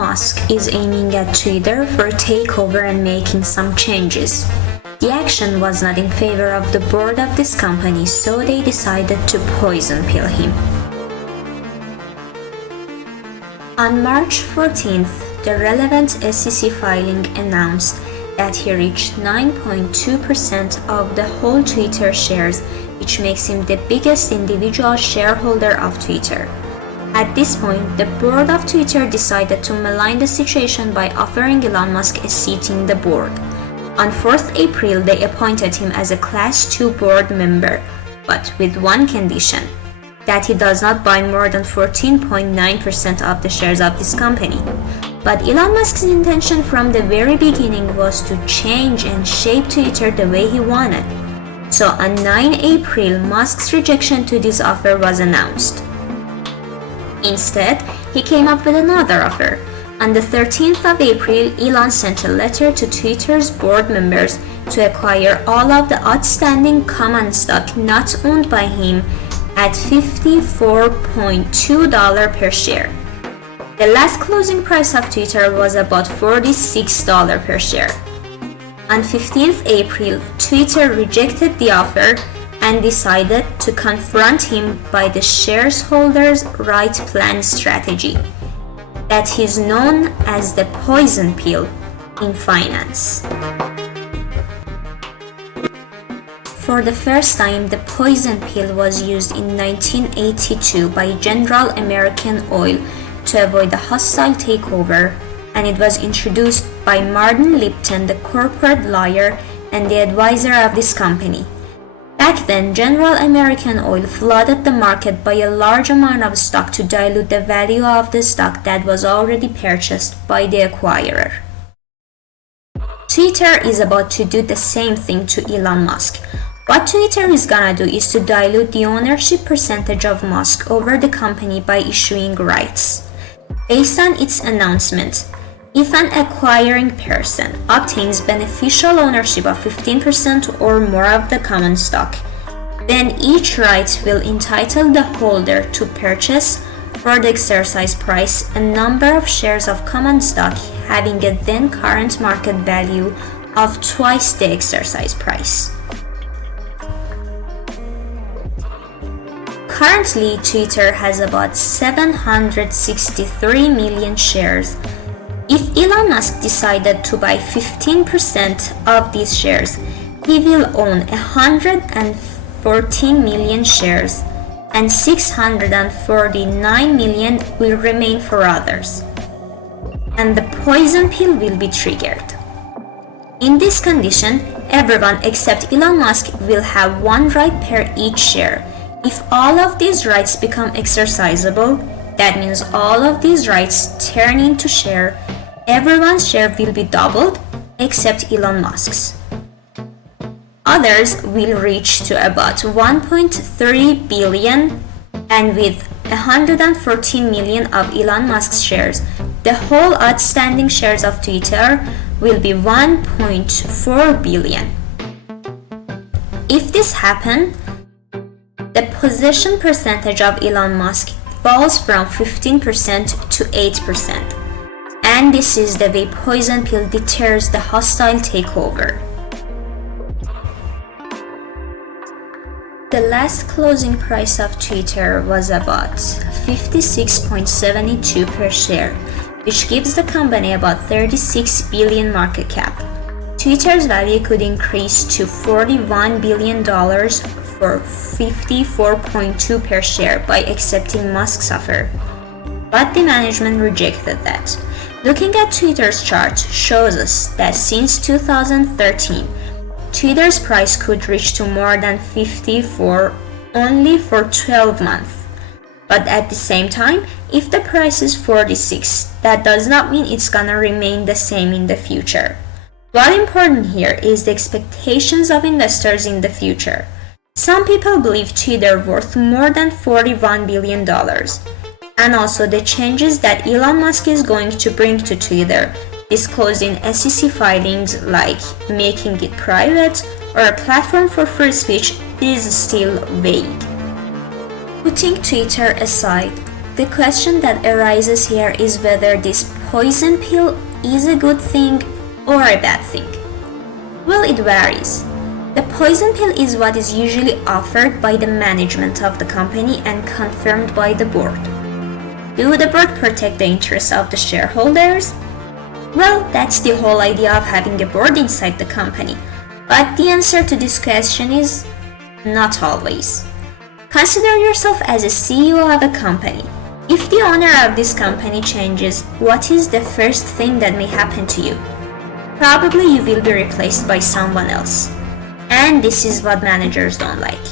Musk is aiming at Twitter for a takeover and making some changes. The action was not in favor of the board of this company, so they decided to poison pill him. On March 14th, the relevant SEC filing announced that he reached 9.2% of the whole Twitter shares, which makes him the biggest individual shareholder of Twitter. At this point, the board of Twitter decided to malign the situation by offering Elon Musk a seat in the board. On 4th April, they appointed him as a Class 2 board member, but with one condition, that he does not buy more than 14.9% of the shares of this company. But Elon Musk's intention from the very beginning was to change and shape Twitter the way he wanted. So on 9 April, Musk's rejection to this offer was announced. Instead, he came up with another offer. On the 13th of April, Elon sent a letter to Twitter's board members to acquire all of the outstanding common stock not owned by him at $54.2 per share. The last closing price of Twitter was about $46 per share. On 15th April, Twitter rejected the offer and decided to confront him by the shareholders' right plan strategy that is known as the poison pill in finance. For the first time, the poison pill was used in 1982 by General American Oil to avoid a hostile takeover, and it was introduced by Martin Lipton, the corporate lawyer and the advisor of this company. Back then, General American Oil flooded the market by a large amount of stock to dilute the value of the stock that was already purchased by the acquirer. Twitter is about to do the same thing to Elon Musk. What Twitter is gonna do is to dilute the ownership percentage of Musk over the company by issuing rights. Based on its announcement, if an acquiring person obtains beneficial ownership of 15% or more of the common stock, then each right will entitle the holder to purchase, for the exercise price, a number of shares of common stock having a then current market value of twice the exercise price. Currently, Twitter has about 763 million shares. If Elon Musk decided to buy 15% of these shares, he will own 114 million shares, and 649 million will remain for others, and the poison pill will be triggered. In this condition, everyone except Elon Musk will have one right per each share. If all of these rights become exercisable, that means all of these rights turn into share. Everyone's share will be doubled except Elon Musk's. Others will reach to about 1.3 billion, and with 114 million of Elon Musk's shares, the whole outstanding shares of Twitter will be 1.4 billion. If this happens, the possession percentage of Elon Musk falls from 15% to 8%. And this is the way poison pill deters the hostile takeover. The last closing price of Twitter was about $56.72 per share, which gives the company about 36 billion market cap. Twitter's value could increase to $41 billion for 54.2 per share by accepting Musk's offer. But the management rejected that. Looking at Twitter's chart shows us that since 2013, Twitter's price could reach to more than 54 only for 12 months. But at the same time, if the price is 46, that does not mean it's gonna remain the same in the future. What's important here is the expectations of investors in the future. Some people believe Twitter worth more than $41 billion. And also the changes that Elon Musk is going to bring to Twitter, disclosing SEC filings like making it private or a platform for free speech, is still vague. Putting Twitter aside, the question that arises here is whether this poison pill is a good thing or a bad thing? Well, it varies. The poison pill is what is usually offered by the management of the company and confirmed by the board. Do the board protect the interests of the shareholders? Well, that's the whole idea of having a board inside the company. But the answer to this question is not always. Consider yourself as a CEO of a company. If the owner of this company changes, what is the first thing that may happen to you? Probably you will be replaced by someone else. And this is what managers don't like.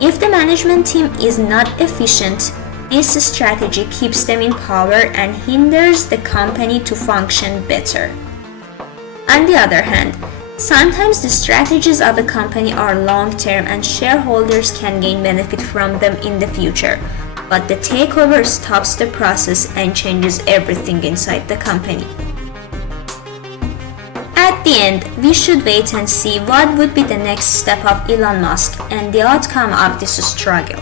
If the management team is not efficient, this strategy keeps them in power and hinders the company to function better. On the other hand, sometimes the strategies of a company are long-term and shareholders can gain benefit from them in the future, but the takeover stops the process and changes everything inside the company. At the end, we should wait and see what would be the next step of Elon Musk and the outcome of this struggle.